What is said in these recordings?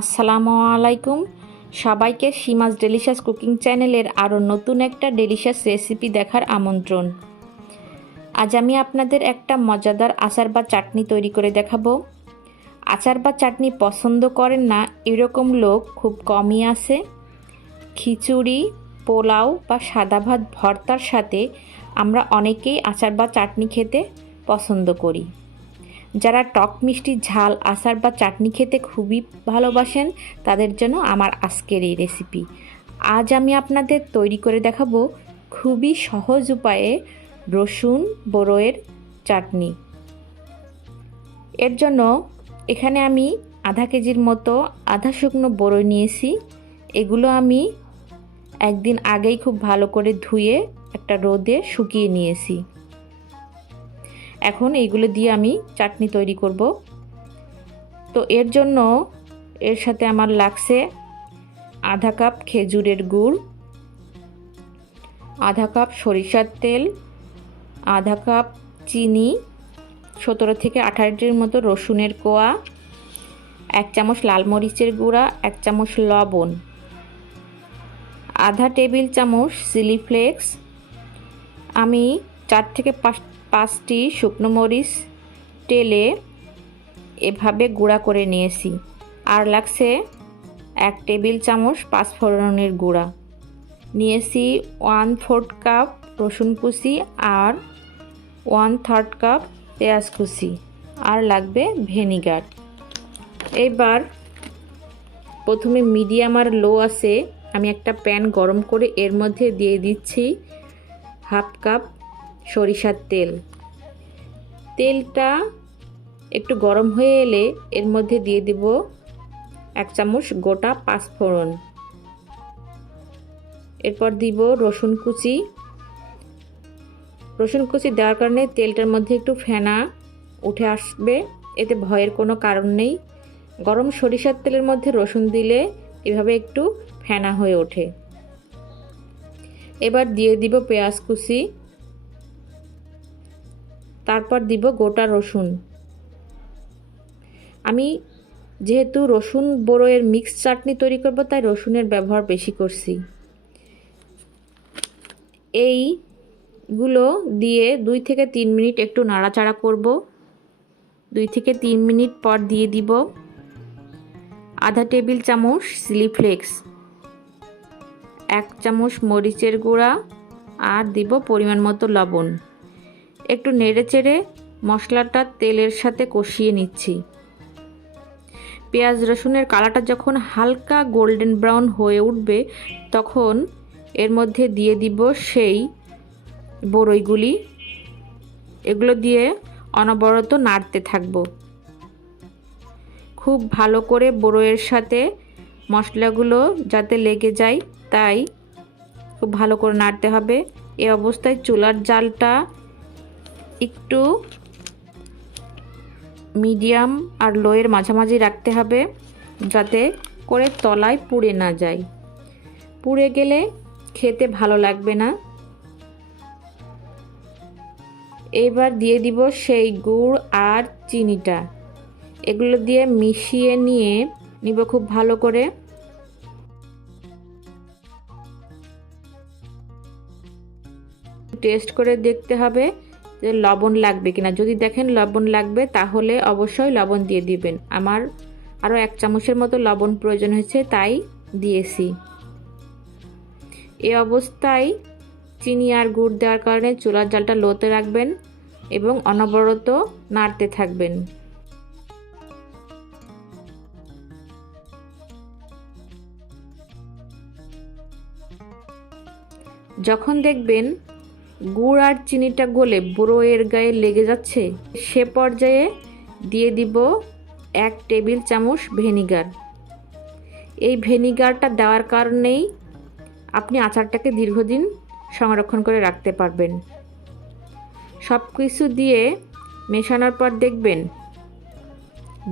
আসসালামু আলাইকুম সবাইকে সীমাস ডেলিশিয়াস কুকিং চ্যানেলের আরও নতুন একটা ডেলিশিয়াস রেসিপি দেখার আমন্ত্রণ। আজ আমি আপনাদের একটা মজাদার আচার বা চাটনি তৈরি করে দেখাবো। আচার বা চাটনি পছন্দ করেন না এরকম লোক খুব কমই আছে। খিচুড়ি, পোলাও বা সাদা ভাত ভর্তার সাথে আমরা অনেকেই আচার বা চাটনি খেতে পছন্দ করি। যারা টক মিষ্টি ঝাল আচার বা চাটনি খেতে খুবই ভালোবাসেন তাদের জন্য আমার আজকের এই রেসিপি। আজ আমি আপনাদের তৈরি করে দেখাবো খুবই সহজ উপায়ে রসুন বরইয়ের চাটনি। এর জন্য এখানে আমি আধা কেজির মতো আধা শুকনো বরই নিয়েছি। এগুলো আমি একদিন আগেই খুব ভালো করে ধুয়ে একটা রোদে শুকিয়ে নিয়েছি। এখন এইগুলো দিয়ে আমি চাটনি তৈরি করব। তো এর জন্য এর সাথে আমার লাগছে আধা কাপ খেজুরের গুড়, আধা কাপ সরিষার তেল, আধা কাপ চিনি, 17 থেকে 18টির মতো রসুনের কোয়া, 1 চামচ লাল মরিচের গুঁড়া, 1 চামচ লবণ, আধা টেবিল চামচ চিলি ফ্লেক্স, আমি 4 থেকে 5টি শুকনো মরিচ তেলে এভাবে গুঁড়া করে নিয়েছি। আর লাগছে 1 টেবিল চামচ পাঁচফোড়নের গুঁড়া, নিয়েছি 1/4 কাপ রসুন কুচি আর 1/3 কাপ পেঁয়াজ কুচি, আর লাগবে ভিনেগার। এবার প্রথমে মিডিয়াম আর লো আছে আমি একটা প্যান গরম করে এর মধ্যে দিয়ে দিচ্ছি 1/2 কাপ সরিষার তেল। তেলটা একটু গরম হয়ে এলে এর মধ্যে দিয়ে দেব 1 চামচ গোটা পাঁচফোড়ন। এরপর দিব রসুন কুচি। রসুন কুচি দেওয়ার কারণে তেলটার মধ্যে একটু ফেনা উঠে আসবে, এতে ভয়ের কোনো কারণ নেই। গরম সরিষার তেলের মধ্যে রসুন দিলে এভাবে একটু ফেনা হয়ে ওঠে। এবার দিয়ে দিব পেঁয়াজ কুচি, তারপর দিব গোটা রসুন। আমি যেহেতু রসুন বরইয়ের মিক্স চাটনি তৈরি করব তাই রসুনের ব্যবহার বেশি করছি। এইগুলো দিয়ে 2 থেকে 3 মিনিট একটু নাড়াচাড়া করব। 2 থেকে 3 মিনিট পর দিয়ে দিব আধা টেবিল চামচ চিলি ফ্লেক্স, 1 চামচ মরিচের গুঁড়া, আর দিব পরিমাণ মতো লবণ। একটু নেড়েচেড়ে মশলাটা তেলের সাথে কষিয়ে নিচ্ছি। পেঁয়াজ রসুনের কালারটা যখন হালকা গোল্ডেন ব্রাউন হয়ে উঠবে তখন এর মধ্যে দিয়ে দিব সেই বরইগুলি। এগুলো দিয়ে অনবরত নাড়তে থাকব। খুব ভালো করে বরইয়ের সাথে মশলাগুলো যাতে লেগে যায় তাই খুব ভালো করে নাড়তে হবে। এই অবস্থায় চুলার জালটা একটু মিডিয়াম আর লোয়ের মাঝামাঝি রাখতে হবে যাতে করে তলায় পুড়ে না যায়। পুড়ে গেলে খেতে ভালো লাগবে না। এবার দিয়ে দিব সেই গুড় আর চিনিটা। এগুলো দিয়ে মিশিয়ে নিব খুব ভালো করে। টেস্ট করে দেখতে হবে যে লবণ লাগবে কিনা। যদি দেখেন লবণ লাগবে তাহলে অবশ্যই লবণ দিয়ে দিবেন। আমার আরও 1 চামচের মতো লবণ প্রয়োজন হয়েছে তাই দিয়েছি। এই অবস্থায় চিনি আর গুড় দেওয়ার কারণে চুলার জালটা লোতে রাখবেন এবং অনবরত নাড়তে থাকবেন। যখন দেখবেন গুড় আর চিনিটা গলে বরইয়ের গায়ে লেগে যাচ্ছে সে পর্যায়ে দিয়ে দিব 1 টেবিল চামচ ভিনেগার। এই ভিনেগারটা দেওয়ার কারণেই আপনি আচারটাকে দীর্ঘদিন সংরক্ষণ করে রাখতে পারবেন। সব কিছু দিয়ে মেশানোর পর দেখবেন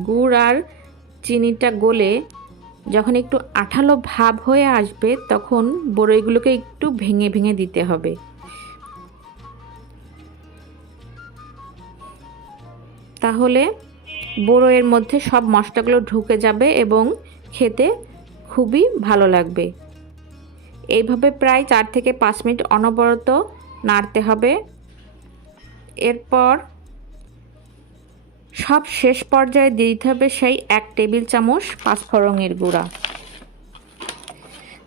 গুড় আর চিনিটা গলে যখন একটু আঠালো ভাব হয়ে আসবে তখন বরইগুলোকে একটু ভেঙে ভেঙে দিতে হবে। তাহলে বরইয়ের মধ্যে সব মশলাগুলো ঢুকে যাবে এবং খেতে খুবই ভালো লাগবে। এইভাবে প্রায় 4 থেকে 5 মিনিট অনবরত নাড়তে হবে। এরপর সব শেষ পর্যায়ে দিতে হবে সেই 1 টেবিল চামচ পাঁচফোড়নের গুঁড়া।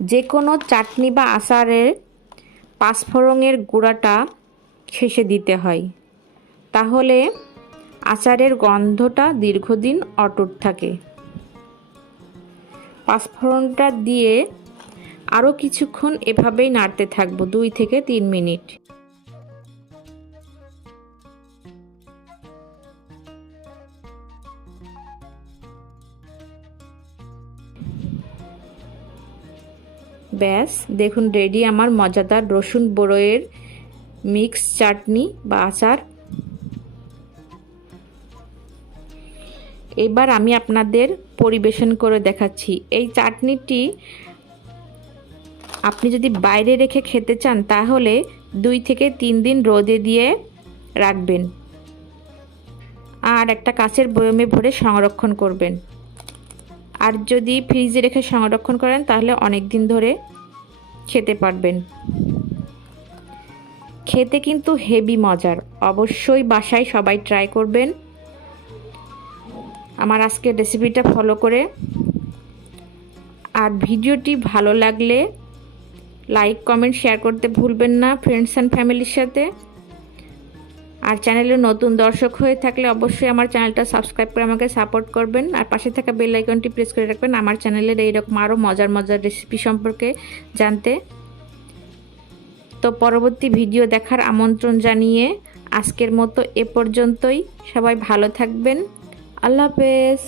যে কোনো চাটনি বা আচারের পাঁচফোড়নের গুঁড়াটা শেষে দিতে হয়, তাহলে আচারের গন্ধটা দীর্ঘদিন অটুট থাকে। পাঁচফোড়নটা দিয়ে আরও কিছুক্ষণ এভাবেই নাড়তে থাকবো 2 থেকে 3 মিনিট। ব্যাস দেখুন রেডি আমার মজাদার রসুন বড়ইয়ের মিক্স চাটনি বা আচার। এবার আমি আপনাদের পরিবেশন করে দেখাচ্ছি। এই চাটনিটি আপনি যদি বাইরে রেখে খেতে চান তাহলে 2 থেকে 3 দিন রোদে দিয়ে রাখবেন আর একটা কাচের বয়মে ভরে সংরক্ষণ করবেন। আর যদি ফ্রিজে রেখে সংরক্ষণ করেন তাহলে অনেক দিন ধরে খেতে পারবেন। খেতে কিন্তু হেভি মজার, অবশ্যই বাসায় সবাই ট্রাই করবেন আমার আজকের রেসিপিটা ফলো করে। আর ভিডিওটি ভালো লাগলে লাইক কমেন্ট শেয়ার করতে ভুলবেন না ফ্রেন্ডস অ্যান্ড ফ্যামিলির সাথে। আর চ্যানেলে নতুন দর্শক হয়ে থাকলে অবশ্যই আমার চ্যানেলটা সাবস্ক্রাইব করে আমাকে সাপোর্ট করবেন আর পাশে থাকা বেল আইকনটি প্রেস করে রাখবেন আমার চ্যানেলের এইরকম আরও মজার মজার রেসিপি সম্পর্কে জানতে। তো পরবর্তী ভিডিও দেখার আমন্ত্রণ জানিয়ে আজকের মতো এ পর্যন্তই। সবাই ভালো থাকবেন। আল্লাহ হাফেজ।